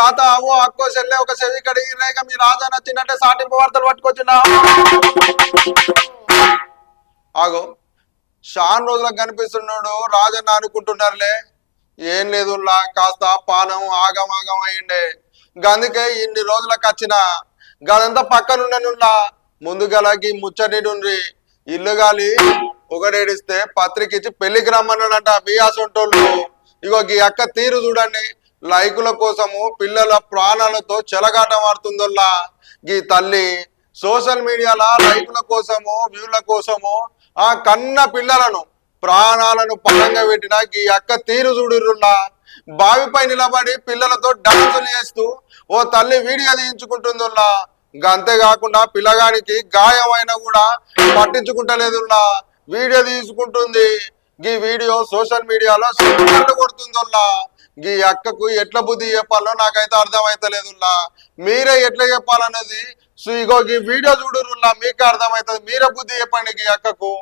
తాత ఓ అక్కో చెల్లె ఒక చెవి కడిగినాక మీ రాజా నచ్చిందంటే సాటింపు వార్తలు పట్టుకొచ్చిందా ఆగో షాన్ రోజులకు కనిపిస్తున్నాడు రాజన్న అనుకుంటున్నారులే ఏం లేదు కాస్త పానం ఆగమాగం అయిండే గందుకే ఇన్ని రోజులకు వచ్చిన గదంతా పక్కనుండనుల్లా ముందుగలకి ముచ్చటిండ్రి ఇల్లు గాలి ఒకడేడిస్తే పత్రిక ఇచ్చి పెళ్లికి రమ్మన్నాడంట బియాసొంటోళ్ళు ఇగో ఈ అక్క తీరు చూడండి లైకుల కోసము పిల్లల ప్రాణాలతో చెలగాటం ఆడుతుందోల్లా ఈ తల్లి సోషల్ మీడియాలో లైకుల కోసము వ్యూల కోసము ఆ కన్న పిల్లలను ప్రాణాలను పరంగా పెట్టిన ఈ అక్క తీరు చూడుర్రుల్లా బావిపై నిలబడి పిల్లలతో డాన్సులు చేస్తూ ఓ తల్లి వీడియో తీయించుకుంటుందిల్లా అంతేకాకుండా పిల్లగానికి గాయమైనా కూడా పట్టించుకుంటలేదుల్లా వీడియో తీసుకుంటుంది ఈ వీడియో సోషల్ మీడియాలో సూపర్లు కొడుతుందోల్లా ఈ అక్కకు ఎట్లా బుద్ధి చెప్పాలో నాకైతే అర్థమైతలేదుల్లా మీరే ఎట్లా చెప్పాలన్నది ఇగో ఈ వీడియో చూడురుల్లా మీకే అర్థమవుతుంది మీరే బుద్ధి చెప్పండి ఈ అక్కకు